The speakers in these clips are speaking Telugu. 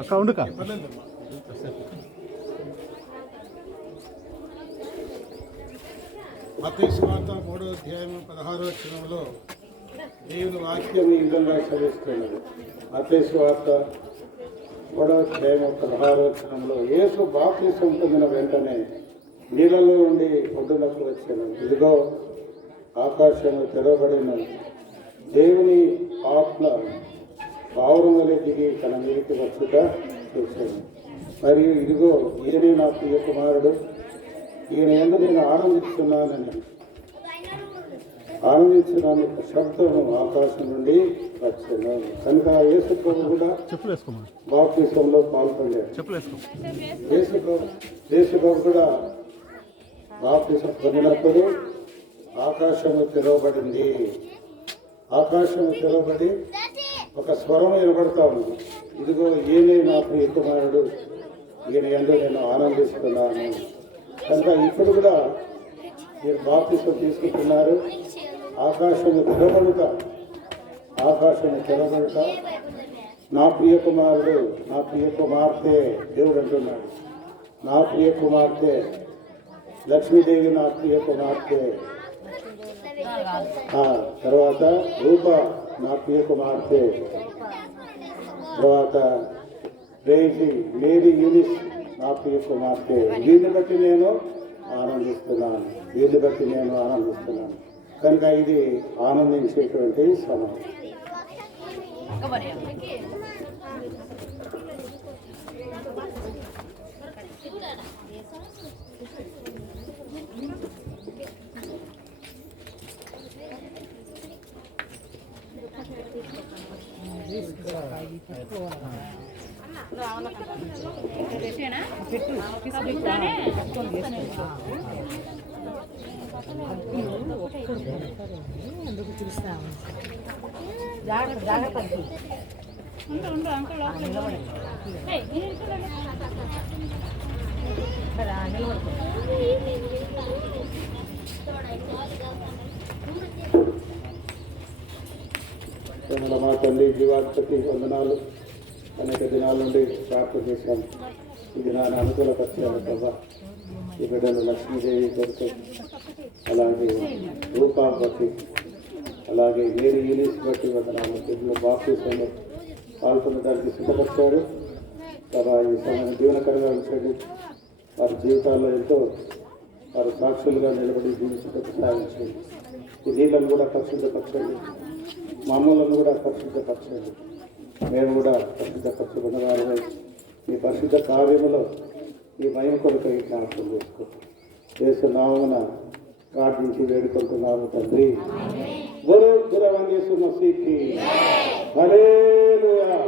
అక్క ఉండుక మత్తయి సువార్త 3వ అధ్యాయం 16వ వచనంలో దేవుని వాక్యం ఈ విధంగా చదివిస్తున్నది. మత్తయి సువార్త 3వ అధ్యాయం 16వ వచనంలో యేసు బాప్తిసం పొందిన వెంటనే నీళ్ళలో నుండి ఒడ్డునకు వచ్చాను. ఇదిగో ఆకాశము తెరవబడిన దేవుని ఆత్మ పావురం వలె దిగి తన మీదకి వచ్చుట చూశాను. మరియు ఇదిగో ఈయనే నా ప్రియ కుమారుడు, ఈయన ఎందుకు నేను ఆనందిస్తున్నానని శబ్దము ఆకాశం నుండి వచ్చాను. కనుక యేసు ప్రభు కూడా బాప్తిసంలో పాల్గొన్నాడు. యేసు ప్రభు కూడా బాప్తిసం పొందినప్పుడు ఆకాశము తెరవబడింది. ఆకాశము తెరవబడి ఒక స్వరం వినబడతా ఉంది. ఇదిగో ఈయనే నా ప్రియ కుమారుడు, ఈయన యందు నేను ఆనందిస్తున్నాను. కనుక ఇప్పుడు కూడా మీరు బాప్తిసం తీసుకుంటున్నారు. ఆకాశము తెరవబడుట నా ప్రియ కుమారుడు, నా ప్రియ కుమార్తె దేవుడు అంటున్నాడు. నా ప్రియ కుమార్తె లక్ష్మీదేవి, నా ప్రియ కుమార్తె. తర్వాత రూప నా ప్రియ కుమార్తె. తర్వాత మేరీ యూనిస్ నా ప్రియ కుమార్తె. వీరిని బట్టి నేను ఆనందిస్తున్నాను. కనుక ఇది ఆనందించేటువంటి సమయం. ఎందుకు చూస్తాము జాగ్రత్త మా తండ్రి జీవాధిపతి వందనాలు. అనేక దినాల నుండి ప్రార్థన చేశాం. ఈ దినాన్ని అనుకూలపరిచాను కదా. ఈ బిడ్డలు లక్ష్మీదేవి కొరకు, అలాగే రూపా బట్టి, అలాగే మేరీ యూనిస్ బట్టి వందనాలు. బిడ్డలు బాప్తిసంలో పాల్గొనడానికి సిద్ధపరిచారు కదా. ఈ సమయం దీవెనకరంగా ఉంచండి. వారి జీవితాల్లో ఎంతో వారు సాక్షులుగా నిలబడి జీవించడానికి సాధించండి. ఈ నీళ్ళను కూడా పరిశుద్ధపరచండి, మామూలను కూడా పరిశుద్ధపరచండి. మేము కూడా పరిశుద్ధపరచబడినవారమై మీ పరిశుద్ధ కార్యములో ఈ మహిమ కొరకై జ్ఞాపకం చేసుకుంటాం. యేసు నామమున ప్రార్థించి వేడుకుంటున్నాము తండ్రి. యేసు మసీహ్కి హల్లెలూయా.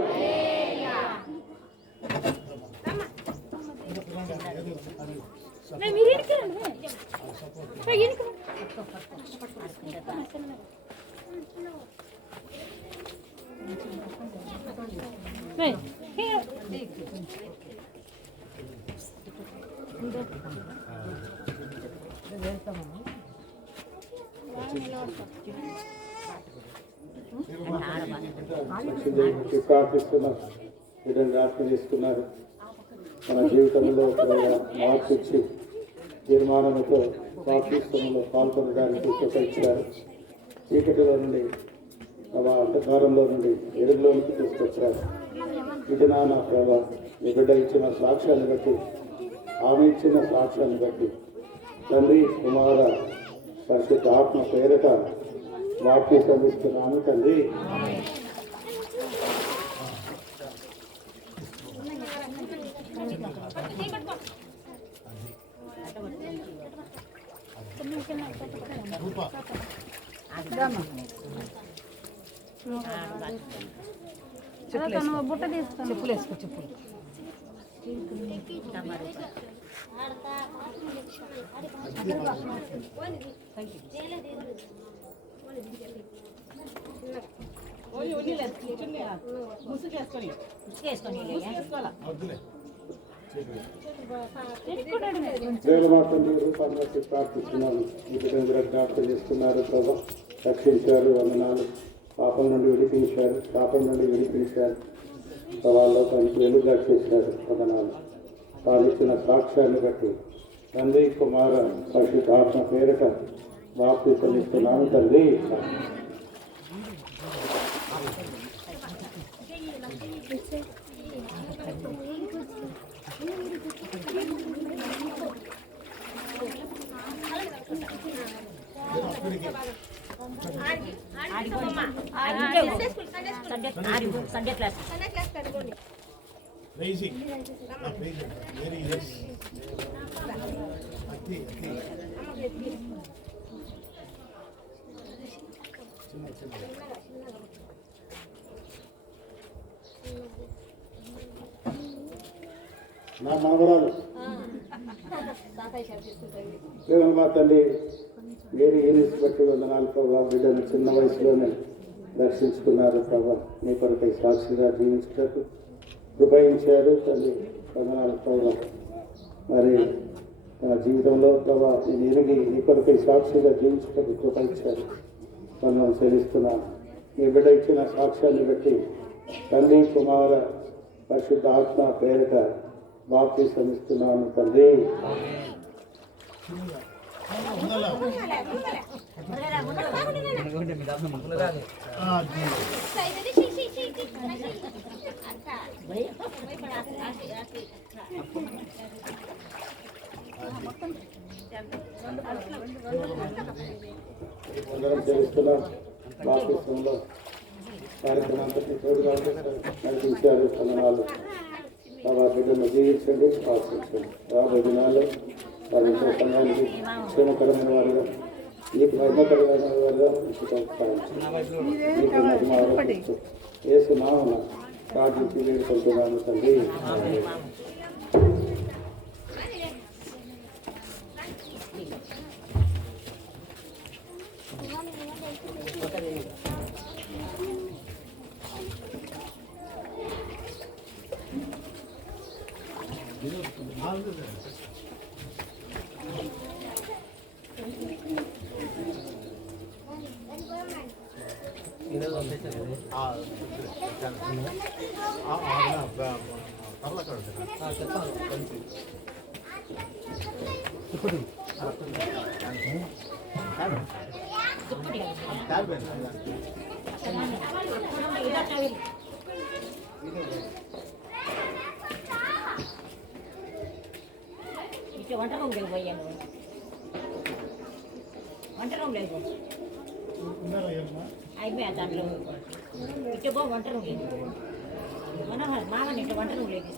ప్రార్థిస్తున్నారు, వీళ్ళని జ్ఞాపకం చేసుకున్నారు. మన జీవితంలో మార్పిచ్చి తీర్మానంతో బాప్తిసంలో పాల్గొనడానికి ఉపయోగించారు. చీకటిలో నుండి అంధకారంలో నుండి వెలుగులోనికి తీసుకొచ్చారు. ఇది నా ప్రభావ మీ బిడ్డ ఇచ్చిన సాక్ష్యాన్ని బట్టి, ఆమె ఇచ్చిన సాక్ష్యాన్ని బట్టి తండ్రి కుమార పరిశుద్ధ ఆత్మ పేరట బాప్తిసం ఇస్తున్నాను తండ్రి. బుట్ట తీసుకో, చెప్పులు వేసుకో, చెప్పులు. ప్రార్థిస్తున్నాను. ఈ విధంగా జ్ఞాపకం చేస్తున్నారు ప్రభు. రక్షించారు, వందనాలు. పాపం నుండి విడిపించారు. సవాళ్ళలోకానికి వెలుగుగా చేశారు. వందనాలు. తాను ఇచ్చిన సాక్ష్యాన్ని బట్టి తండ్రి కుమార పరిశుద్ధాత్మ పేరిట బాప్తిసం ఇస్తున్నాను తండ్రి. Sunday class Raising. Very yes. నా మనవరాలు దేవుని మా తల్లి మీరు ఈనిస్ బట్టి వందనాలు ప్రభావ. బిడ్డను చిన్న వయసులోనే దర్శించుకున్నారు ప్రభావ. మీ కొరకై సాక్షిగా జీవించటకు కృపయించారు తల్లి. వందనాలు ప్రభావ. మరి నా జీవితంలో ప్రభావ నేను ఎరిగి మీ కొరకై సాక్షిగా జీవించటకు కృపయించారు. వందనం చెల్లిస్తున్నాను. మీ బిడ్డ ఇచ్చిన సాక్ష్యాన్ని బట్టి తండ్రి కుమార పరిశుద్ధ ఆత్మ పేరిట బాప్తిసం ఇస్తున్నాను తండ్రి. వందనం చెల్లిస్తున్నాం. బాప్తిసంలో కార్యక్రమానికి తోడుగా నడిపించారు. వందనాలు. బాబా బిడ్డను జీవించండి, ఆశించండి. రాబోయే దినాల్లో వారి సంఘానికి క్షేమకరమైన వారుగా, నీకు మహిమకరమైన వారుగా నీకు మహిమ యేసు నామమున ప్రార్థించి వేడుకుంటున్నాను తండ్రి. వంట రూమ్ లేదు పోయాను. వంట రూమ్ లేదు అయిపోయా దాంట్లో ఇటు వంట రూమ్ లేదు. మనోహర్ మామని ఇట్లా వంట రూమ్ లేదు.